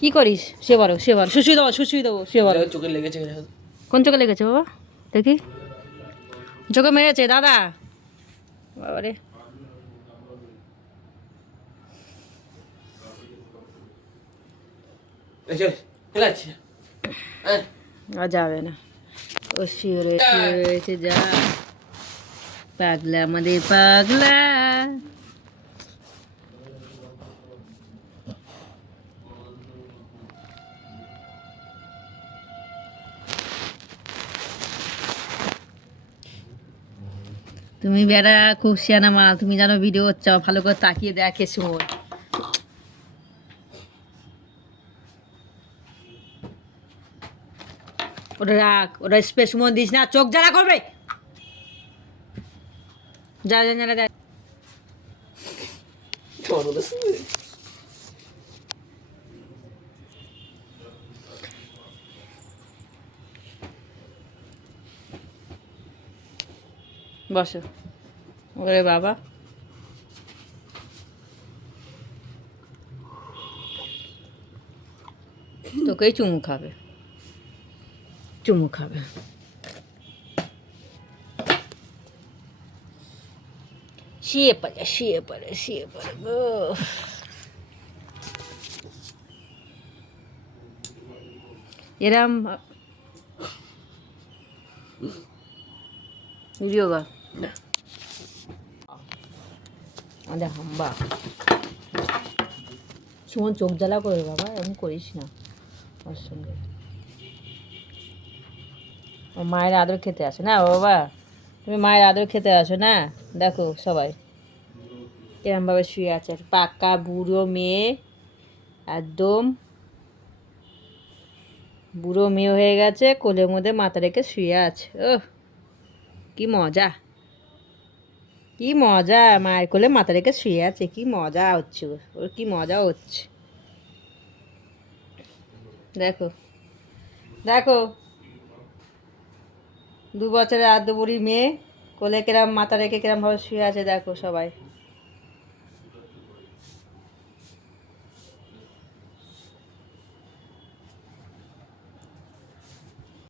কি করিস? শুয়ে পড়ো, শুয়ে পড়ো, শুশুই দেবো, শুশুই দেবো, শুয়ে পড়ো। চোখে লেগেছে। কোন চোখে লেগেছে বাবা? দেখি, চোখে মেরেছে দাদা। বাবারে, খেলাচ্ছি আর যাবে না। ও শুয়ে রয়েছে, যা পাগলা আমাদের পাগলা। তুমি বেড়া খুব শিয়ানা মা, তুমি জানো ভিডিও হচ্ছে, ভালো করে তাকিয়ে দেখে সময়। ওটা রাখ, ওটা স্পেস মন দিস না, চোখ জ্বালা করবে। যা যা যা যা। বসো। ওরে বাবা, তোকেই চুমু খাবে, চুমু খাবে। শুয়ে পড়ে, শুয়ে পড়ে, শুয়ে পড়ে গো। এরম ভিডিও কর আমাদের হাম্বা। সুমন চোখ জ্বালা করে বাবা, এমন করিস না ওর সঙ্গে। ও মায়ের আদর খেতে আসে না বাবা, তুমি মায়ের আদর খেতে আসো না। দেখো সবাই কেরমভাবে শুয়ে আছে, পাকা বুড়ো মেয়ে, একদম বুড়ো মেয়ে হয়ে গেছে, কোলের মধ্যে মাথা রেখে শুয়ে আছে। ওহ, কি মজা, কি মজা, মায়ের কোলে মাথা রেখে শুয়ে আছে, কি মজা হচ্ছে ওর, কি মজা হচ্ছে। দেখো দেখো, 2 বছরের আদ্য বুড়ি মেয়ে কোলে কেরাম মাথা রেখে কেরামভাবে শুয়ে আছে, দেখো সবাই।